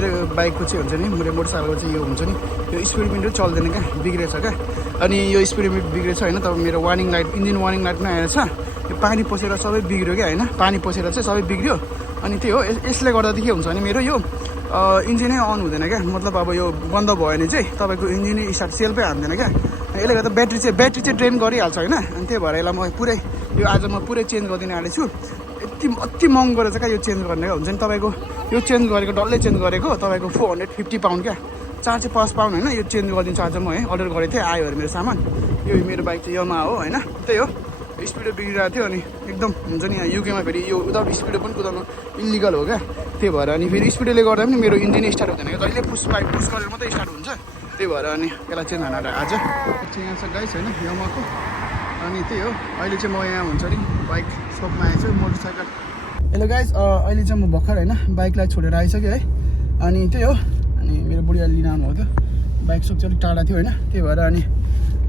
मेरो बाइकको चाहिँ हुन्छ नि मेरो मोटरसाइकलको चाहिँ यो हुन्छ नि यो स्पिडोमिटर चल्दैन क्या बिग्रेछ क्या अनि यो स्पिडोमिटर बिग्रेछ होइन तब मेरो warning light engine warning light पनि आएछ यो पानी पसेर सबै बिग्रियो क्या होइन पानी पसेर चाहिँ सबै बिग्रियो अनि त्यही हो यसले गर्दा चाहिँ के हुन्छ भने मेरो यो इन्जिनै अन हुँदैन क्या मतलब अब यो बन्द भयो भने चाहिँ तपाईँको इन्जिनै स्टार्ट सेल्फै हान्दैन क्या यसले गर्दा ब्याट्री चाहिँ ड्रेन गरिहाल्छ होइन अनि त्यही भएर यसलाई म पुरै यो आज म पुरै चेन्ज गरिदिन आएको छु अति महँगो रहेछ क्या यो चेन्ज गर्ने क्या हुन्छ नि तपाईँको यो चेन्ज गरेको डल्लै चेन्ज गरेको तपाईँको 450 पाउन्ड क्या 405 पाउन्ड होइन यो चेन्ज गरिदिन्छु आज म है अर्डर गरेको थिएँ आयो अरे मेरो सामान यो मेरो बाइक चाहिँ यमा हो होइन त्यही हो स्पिडो बिग्रिरहेको थियो अनि एकदम हुन्छ नि यहाँ युकेमा फेरि यो विदाउट स्पिडो पनि कुदाउनु इलिगल हो क्या त्यही भएर अनि फेरि स्पिडोले गर्दा पनि मेरो इन्जिन स्टार्ट हुँदैन क्या जहिले पुस गरेर मात्रै स्टार्ट हुन्छ त्यही भएर अनि यसलाई चेन्ज हानेर आज चाहिँ यहाँ छ गाइस होइन यमाको अनि त्यही हो अहिले चाहिँ म यहाँ हुन्छ नि बाइक सपमा आएछु मोटरसाइकल हेलो गाइस अहिले चाहिँ म भर्खर होइन बाइकलाई छोडेर आइसकेँ है अनि त्यही हो अनि मेरो बुढीले लिन आउनु हो त बाइक सप चाहिँ अलिक टाढा थियो होइन त्यही भएर अनि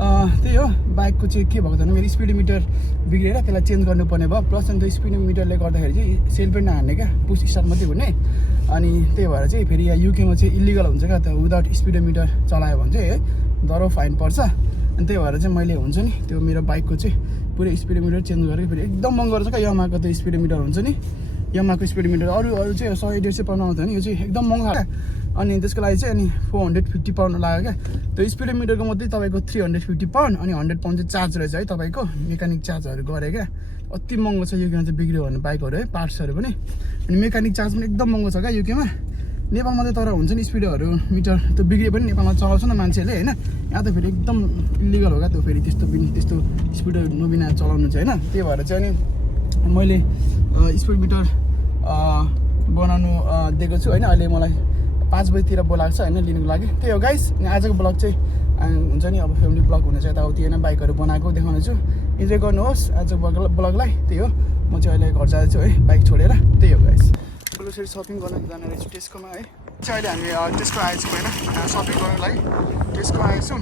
त्यही हो बाइकको चाहिँ के भएको छ भने मेरो स्पिडोमिटर बिग्रेर त्यसलाई चेन्ज गर्नुपर्ने भयो प्लस अनि त्यो स्पिडोमिटरले गर्दाखेरि चाहिँ सेल्फै नहान्ने क्या पुस स्टार्ट मात्रै हुने अनि त्यही भएर चाहिँ फेरि यहाँ युकेमा चाहिँ इलिगल हुन्छ क्या त विदाउट स्पिडोमिटर चलायो भने चाहिँ है दरो फाइन पर्छ अनि त्यही भएर चाहिँ मैले हुन्छ नि त्यो मेरो बाइकको चाहिँ पुरै स्पिडोमिटर चेन्ज गरेको फेरि एकदम महँगो रहेछ क्या यमाको त्यो स्पिडोमिटर हुन्छ नि यमाको स्पिडोमिटर अरू चाहिँ 100-150 पाउन्ड आउँछ नि यो चाहिँ एकदम महँगो अनि त्यसको लागि चाहिँ अनि 450 पाउन्ड लाग्यो क्या त्यो स्पिडोमिटरको मात्रै तपाईँको 350 पाउन्ड अनि 100 पाउन्ड चाहिँ चार्ज रहेछ है तपाईँको मेकानिक चार्जहरू गरे क्या अति महँगो छ युकेमा चाहिँ बिग्रियो भने बाइकहरू है पार्ट्सहरू पनि अनि मेकानिक चार्ज पनि एकदम महँगो छ क्या युकेमा नेपालमा चाहिँ तर हुन्छ नि स्पिडोहरू मिटर त्यो बिग्रियो पनि नेपालमा चलाउँछ न मान्छेहरूले होइन यहाँ त फेरि एकदम इलिगल हो क्या त्यो फेरि त्यस्तो स्पिडो नबिना चलाउनु चाहिँ होइन त्यही भएर चाहिँ अनि मैले स्पिड मिटर बनाउनु दिएको छु होइन अहिले मलाई 5 बजीतिर बोलाएको छ होइन लिनुको लागि त्यही हो गाइस अनि आजको ब्लग चाहिँ हुन्छ नि अब फ्यामिली ब्लग हुने चाहिँ यताउति होइन बाइकहरू बनाएको देखाउने छु इन्जोय गर्नुहोस् आजको ब्लगलाई त्यही हो म चाहिँ अहिले घर जाँदैछु है बाइक छोडेर त्यही हो गाइस ग्रोसरी सपिङ गर्न जाने रहेछु टेस्कोमा है चाहिँ अहिले हामी टेस्को आएछौँ होइन सपिङ गर्नको लागि टेस्को आएछौँ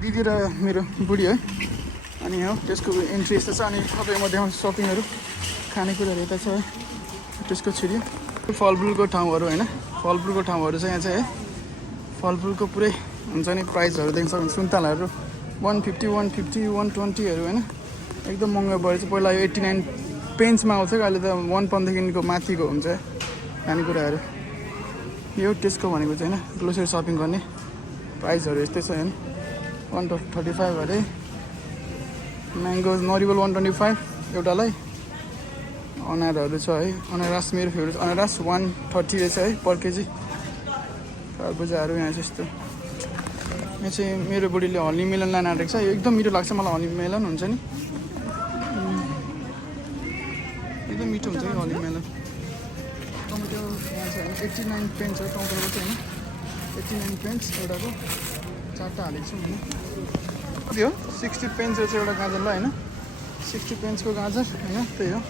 दिदी र मेरो बुढी है अनि हो त्यसको एन्ट्री यस्तो छ अनि सबै म देखाउँछु सपिङहरू खानेकुराहरू यता छ है त्यसको छिरियो फलफुलको ठाउँहरू होइन फलफुलको ठाउँहरू छ यहाँ चाहिँ है फलफुलको पुरै हुन्छ नि प्राइसहरू देख्न सक्नुहुन्छ सुन्तलाहरू 150 120हरू होइन एकदम महँगो बढेछ पहिला यो 89 पेन्समा आउँछ कि अहिले त 1 पाउन्डदेखिको माथिको हुन्छ खानेकुराहरू यो टेस्को भनेको चाहिँ होइन ग्रोसरी सपिङ गर्ने प्राइसहरू यस्तै छ होइन 135 अरे म्याङ्गो नरिवल 125 एउटालाई अनारहरू छ है अनारस मेरो फेभरेट अनारस 130 रहेछ है पर केजी खरबुजाहरू यहाँ चाहिँ यस्तो यहाँ चाहिँ मेरो बुढीले हनी मेलन लान आँटेको छ यो एकदम मिठो लाग्छ मलाई हनी मेलन हुन्छ नि एकदम मिठो हुन्छ कि हनी मेलन टमेटो यहाँ चाहिँ 89 पेन्स हो टमेटोको चाहिँ होइन 89 पेन्स एउटाको 4टा हालेको छु होइन कति हो 60 पेन्स रहेछ एउटा गाजरलाई होइन 60 पेन्सको गाजर होइन त्यही हो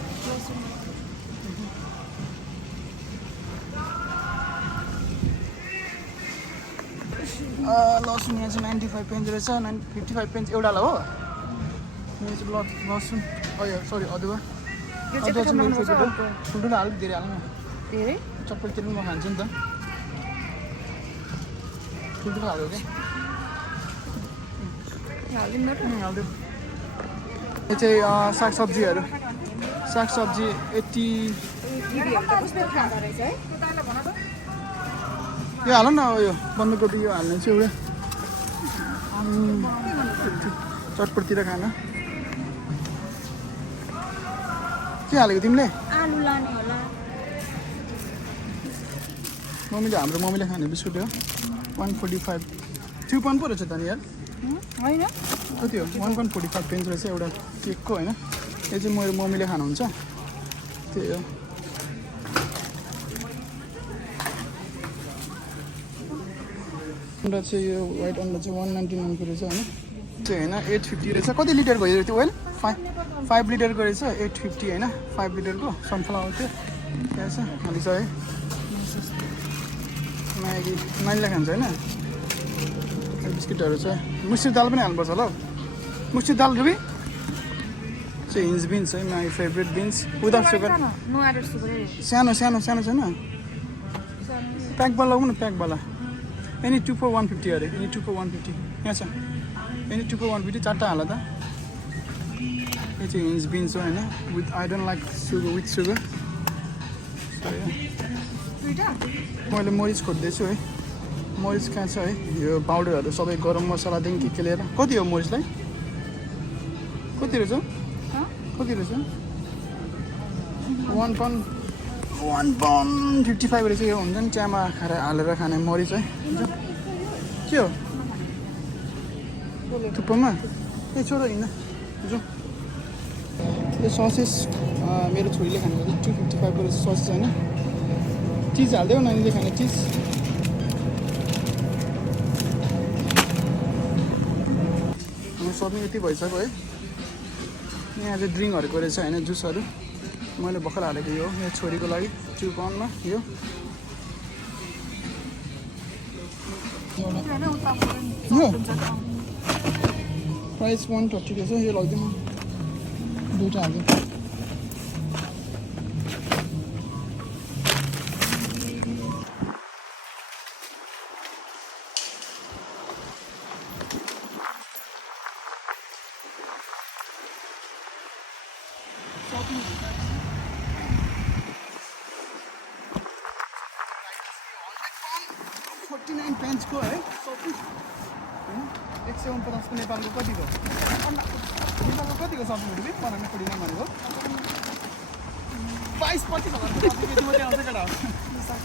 लसुन यहाँ चाहिँ 95 पेन्स रहेछ 55 पेन्स एउटालाई हो यहाँ चाहिँ लसुन सरी अदुवा चाहिँ मेरो फेभरेट हो ठुल्ठुलो हाल्नु धेरै हाल्नु धेरै चप्पल तेल म खान्छु नि त ठुल्ठुलो हाल्यो क्या हालिदिनु हाल्दै यो चाहिँ सागसब्जीहरू 80 यो हाल न यो बन्दकोपी यो हाल्ने चाहिँ एउटा चटपटतिर खाना के हालेको तिमीले आलु लाने होला हाम्रो मम्मीले खाने बिस्कुट हो 145 2 पाउन्ड पो रहेछ त नि यार होइन कति हो 1.45 पेन्स रहेछ एउटा केकको होइन यो चाहिँ मेरो मम्मीले खानुहुन्छ त्यही हो अन्डा चाहिँ यो व्हाइट अन्डा चाहिँ 199 को रहेछ होइन चाहिँ होइन 850 रहेछ कति लिटरको हो त्यो ओइल 5 लिटरको रहेछ 850 होइन 5 लिटरको सनफ्लावर थियो त्यहाँ छ हालिन्छ है म्यागी नानीले खान्छ होइन बिस्किटहरू छ मुसुरी दाल पनि हाल्नुपर्छ होला मुसुरी दाल रुबी चाहिँ हिन्ज बिन्स है my favourite beans without sugar no added sugar सानो छैन प्याकवाला लगाउँ न प्याकवाला एनी 2 for 150 अरे एनी 2 for 150 यहाँ छ एनी 2 for 150 चारवटा हाल त यो चाहिँ हिन्ज बिन्स हो होइन with I don't like sugar with sugar मैले मरिच खोज्दैछु है मरिच कहाँ छ है यो पाउडरहरू सबै गरम मसलादेखि के लिएर कति हो मरिचलाई कति रहेछ कति रहेछ 1 pound 55 रहेछ यो हुन्छ नि चियामा खाएर हालेर खाने मरिच है के हो थुप्पोमा ए छोरो हिँड्न जाउँ यो ससेस मेरो छोरीले खाने 255 को ससेस होइन चिज हालिदेऊ नानीले खाने चिज सपिङ यति भइसक्यो है यहाँ चाहिँ ड्रिङ्कहरूको रहेछ होइन जुसहरू मैले भर्खर हालेको यो यहाँ छोरीको लागि 2 pound यो प्राइस 130 रहेछ यो लगिदिउँ दुईवटा हालिदिउँ £49 को है 149 को नेपालको कतिको नेपालको कतिको सपिङ हुँदै बनाउने कुरीमा भनेको 22-25 हजार यति मात्रै आउँछ केटा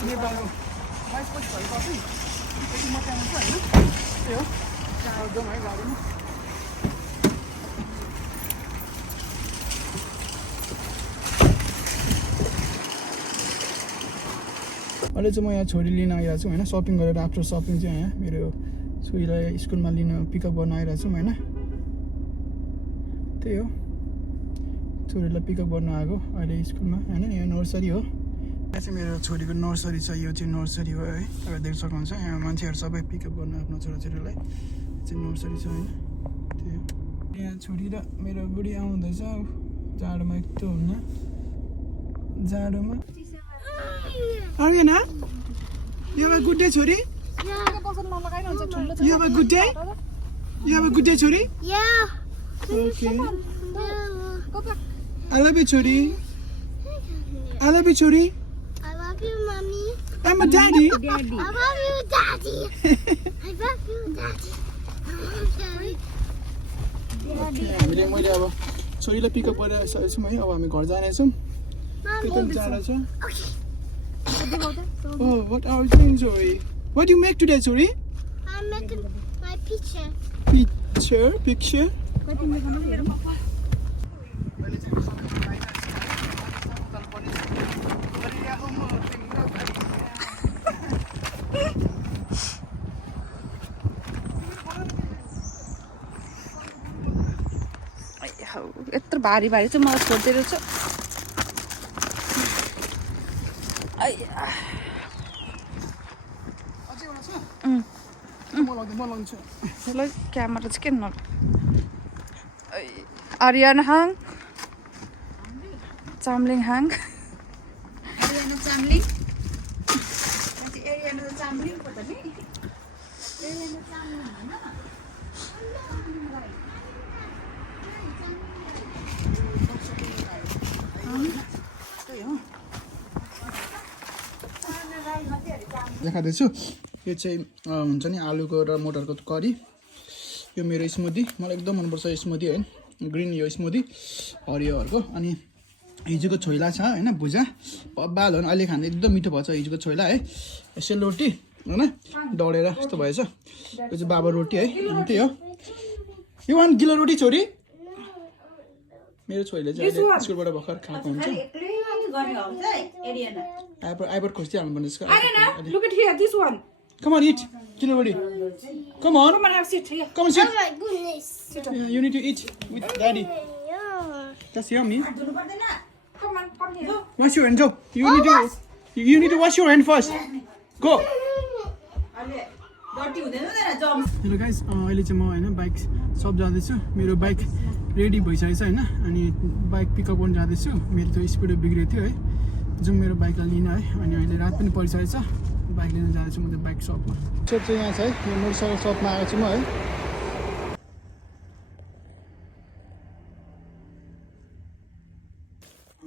नेपालको 22-25 हजार सपिङ यति मात्रै आउँछ होइन त्यही हो जाउँ है गाडीमा अहिले चाहिँ म यहाँ छोरी लिन आइरहेको छु होइन सपिङ गरेर आफ्टर सपिङ चाहिँ यहाँ मेरो छोरीलाई स्कुलमा लिन पिकअप गर्न आइरहेको छु होइन त्यही हो छोरीलाई पिकअप गर्न आएको अहिले स्कुलमा होइन यो नर्सरी हो यहाँ चाहिँ मेरो छोरीको नर्सरी छ यो चाहिँ नर्सरी हो है तपाईँ देख्न सक्नुहुन्छ यहाँ मान्छेहरू सबै पिकअप गर्न आफ्नो छोराछोरीलाई चाहिँ नर्सरी छ होइन त्यही हो यहाँ छोरी र मेरो बुढी आउँदैछ जाडोमा यस्तो हुन्न जाडोमा Ariana, you have a good day, Chori? Yeah. You have a good day? You have a good day, Chori? Yeah. Okay. Go back. I love you, Chori. I love you, Chori. I love you, Mommy. I'm a daddy. I love you, Daddy. I love you, Daddy. I love Daddy. हामीले मैले अब छोरीलाई pickup गरेर सकेछौँ है अब हामी घर जानेछौँ एकदम जाडो छ Oh, what are you doing, Chori? What do you make today, Chori? I'm making my picture. Picture? यत्रो भारी भारी चाहिँ मलाई छोड्दै रहेछ यसलाई क्यामेरा चाहिँ किन आर्यन हाङ चामलिङ हाङ देखाउँदैछु यो चाहिँ हुन्छ नि आलुको र मटरको करी यो मेरो स्मुदी मलाई एकदम मनपर्छ स्मुदी होइन ग्रिन यो स्मुदी हरियोहरूको अनि हिजोको छोइला छ होइन भुजा बब्बाल हो अहिले खानु एकदम मिठो भएछ हिजोको छोइला है सेलरोटी होइन डढेर यस्तो भएछ यो चाहिँ बाबा रोटी है अनि त्यही हो यो 1 किलो रोटी छोरी मेरो छोरीले चाहिँ अहिले स्कुलबाट भर्खर खाएको हुन्छ आइबर खोज्दै हाल्नुपर्ने यसको Look at here, this one. Come on, eat. Kilo roti. Come on. Come on, have a seat here. Come on, sit. Oh my goodness. You need to eat with daddy. Yeah. That's yummy. Come on, come here. Wash your hands. Go. You need to wash your hand first. Go. Hello guys, अहिले चाहिँ म हैन bike सब जाँदैछु मेरो bike ready भइसकेछ हैन अनि bike pickup गर्न जाँदैछु मेरो त स्पिड बिग्रेको थियो है जाउँ मेरो बाइकलाई लिन है अनि अहिले रात पनि परिसकेछ बाइक लिन जाँदैछु म त्यो बाइक सपमा सप चाहिँ यहाँ छ है यो मोटरसाइकल सपमा आएको छु म है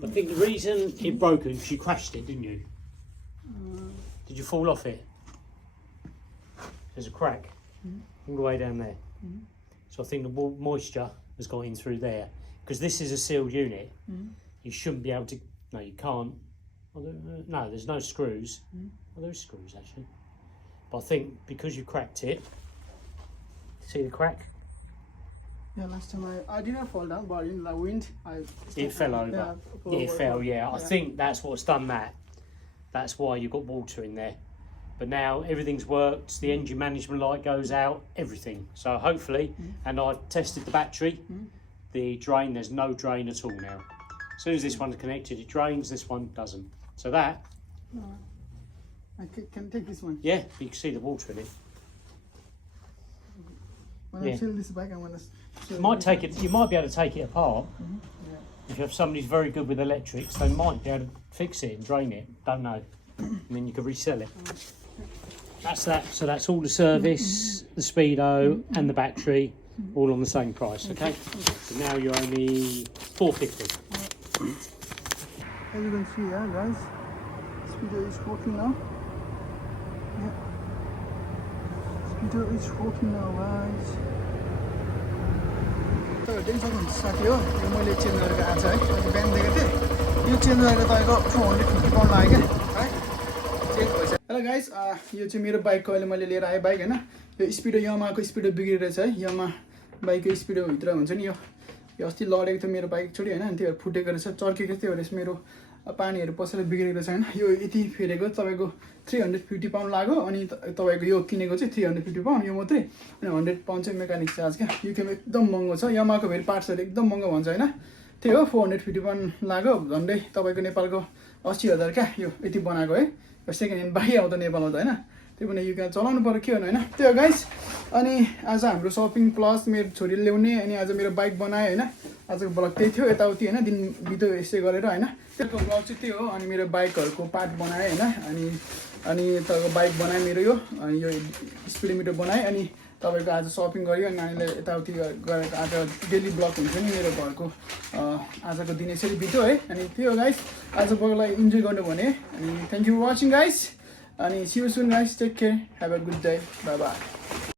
I think the reason it broke is you crashed it, didn't you? Did you fall off it? There's a crack all the way down there. So I think the moisture has got in through there. Because this is a sealed unit, you shouldn't be able to... No, you can't. No, there's no screws. Well, there is screws, actually. But I think because you cracked it... See the crack? Yeah, last time I did not fall down, but in the wind, It fell over. Yeah, It fell, yeah. I think that's what's done that. That's why you've got water in there. But now everything's worked, the engine management light goes out, everything. So hopefully, and I've tested the battery, the drain, there's no drain at all now. As soon as this one's connected, it drains, this one doesn't. So that, I can take this one. yeah, you can see the water in it. When Yeah. I seal this bike, I'm gonna. You might take it. You might be able to take it apart. If you have somebody who's very good with electrics, they might be able to fix it and drain it. Don't know. And then you could resell it. That's that. So that's all the service, the speedo, and the battery, all on the same price. Okay. So now you're only $4.50. As you can see, yeah, guys, speedo is working now. Yeah, speedo is working now, guys. तपाईहरु देख्न सक्नुहुन्छ साथी हो यो मैले change गरेको आज है अहिले बिहान दिएको थिएँ यो चेन्ज गरेर तपाईँको 450 पाउन्ड लाग्यो क्या है चेन्ज भइसक्यो हेलो गाइस यो चाहिँ मेरो बाइकको अहिले मैले लिएर आएँ बाइक होइन यो स्पिडो यमाको स्पिडो बिग्रिरहेछ है यमा बाइकको स्पिडो भित्र हुन्छ नि यो अस्ति लडेको थियो मेरो बाइक एकचोटि होइन अनि त्यो फुटेको रहेछ चर्केको थियो रहेछ मेरो पानीहरू पसेर बिग्रेको रहेछ होइन यो यति फेरेको तपाईँको 350 पाउन्ड लाग्यो अनि तपाईँको यो किनेको चाहिँ 350 पाउन्ड यो मात्रै अनि 100 पाउन्ड चाहिँ मेकानिक चार्ज क्या यो केमा एकदम महँगो छ यमाको फेरि पार्ट्सहरू एकदम महँगो भन्छ होइन त्यही हो 450 पाउन्ड लाग्यो झन्डै तपाईँको नेपालको 80,000 क्या यो यति बनाएको है यो सेकेन्ड ह्यान्ड बाइक आउँदा नेपालमा त होइन त्यो पनि यो कहाँ चलाउनु पर्यो के होइन त्यो गाइस अनि आज हाम्रो सपिङ प्लस मेरो छोरीले ल्याउने अनि आज मेरो बाइक बनाएँ होइन आजको ब्लग त्यही थियो यताउति होइन दिन बित्यो यसै गरेर होइन त्यसको ब्लग चाहिँ त्यही हो अनि मेरो बाइकहरूको पार्ट बनाएँ होइन अनि तपाईँको बाइक बनाएँ मेरो यो अनि यो स्पिडोमिटर बनाएँ अनि तपाईँको आज सपिङ गऱ्यो अनि नानीले यताउति गरेर आज डेली ब्लग हुन्छ नि मेरो घरको आजको दिन यसरी बित्यो है अनि त्यो गाइस आज ब्लगलाई इन्जोय गर्नु भने अनि thank you for watching guys अनि see you soon guys take care have a good day bye by